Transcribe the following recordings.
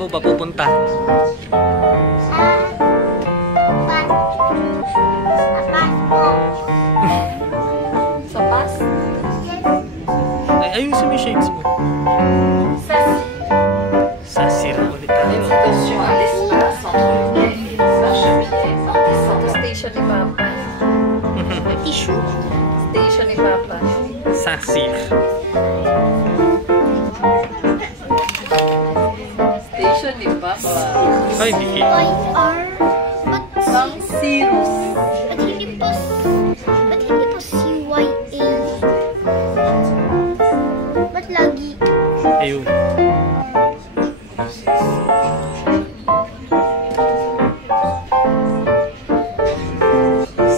po ba pupunta? Sa pas? Ay, ayusin mo yung shades mo. Sasi rin ulit tayo. Station ni Papa. Tissue. Station ni Papa. Sasi. Station ni Papa. Ay, di. YR. Ang Cirrus. Ba't hindi po CYA? Ba't lagi? Ayun.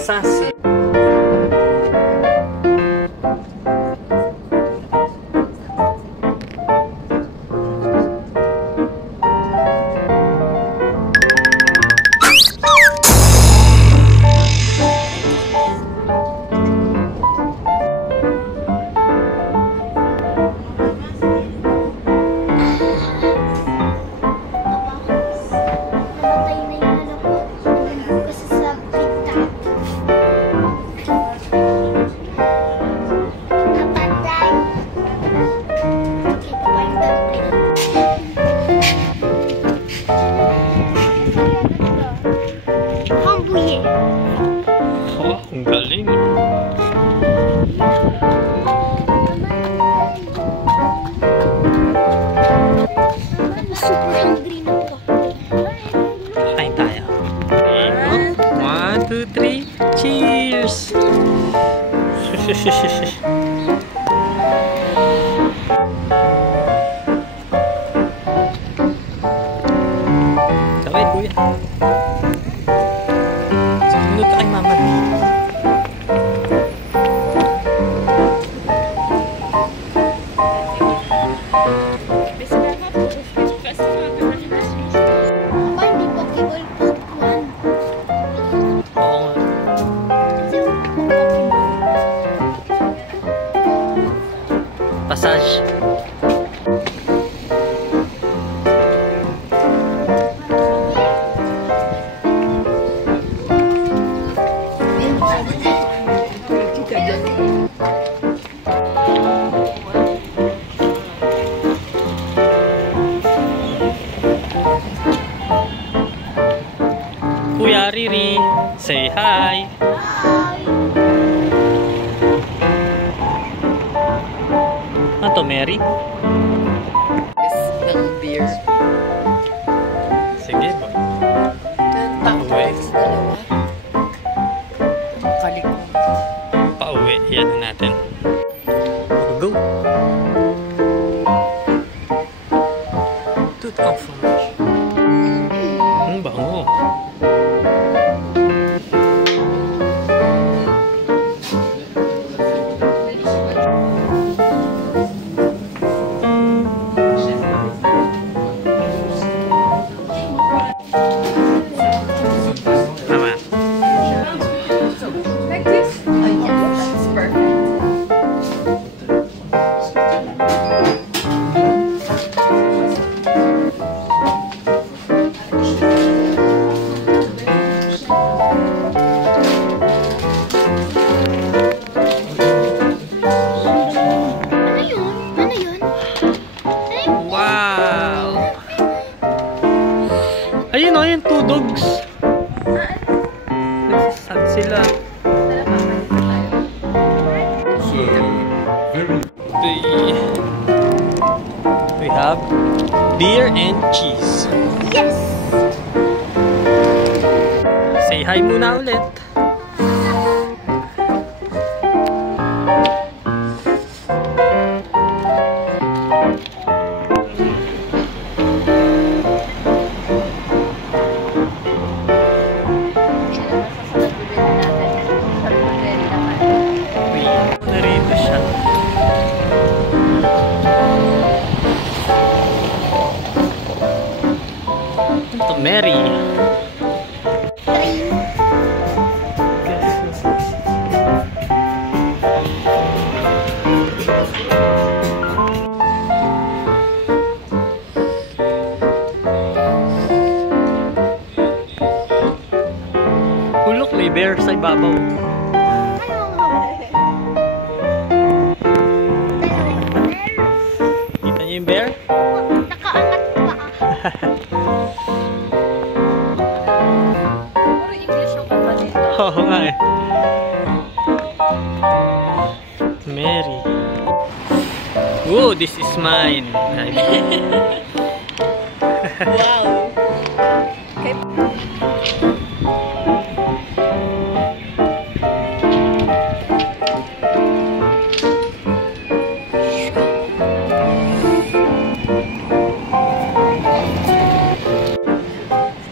Sasi. Namatay na yung ano ko. Kasi sa pita. Napatay. Okay, pa yung dumpling. Hambuye. Oh, ang galing. Super hungry na po. Kain tayo. 1, 2, 3. Cheers! Tawid, kuya. Sumunod ka kay mama. Papa, hindi Pokeball Pokemon. Oo nga. Kasi Pokemon. Passage. Kuya Riri, say hi. Ano to, Mary? Ng beer. Sige ba? Pauwi. Dalawa. Kalik. Pauwi. Yan na natin. Go. Dude, ang fresh. Ang bango. Tama. Like this? Oh, yes. That's perfect. Ano yun? Ano yun? Wow! Ayun o, yung 2 dogs. Nagsasag sila. We have beer and cheese. Yes! Say hi muna ulit. Narito siya. Ito, Mary. ibabaw. Kita niyo yung bear? Nakaangat pa. Puro English yung kanta dito. Oo nga eh. Mary. Oh, this is mine. Wow. Okay.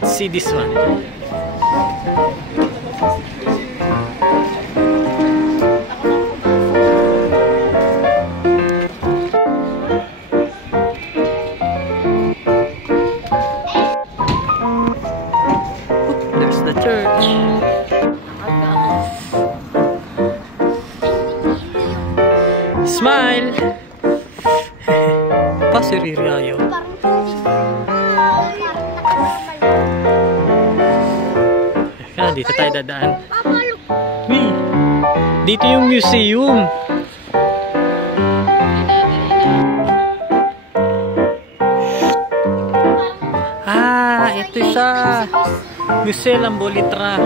See this one. There's the church. Smile! Pasiriri ayaw. Parang hindi. Parang nakanormal. Kaya dito tayo dadaan. Papa, look. Uy! Dito yung museum. Ah, ito siya. Museo Lambolitra.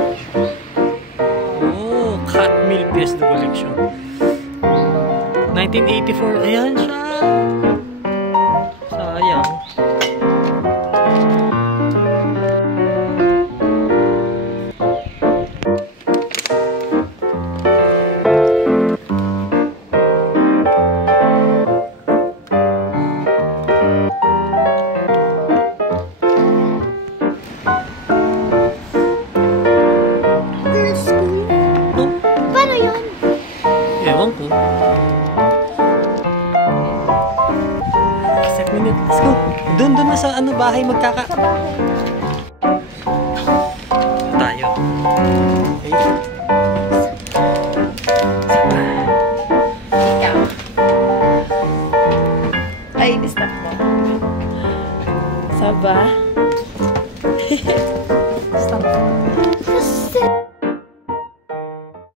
Oh, cat meal pièce de collection. 1984. Ayan siya. Sayang. Girls' school. Oh, Paano yun? ewan ko. Set minute. Let's go. Doon na sa ano bahay magkaka... Sa bahay.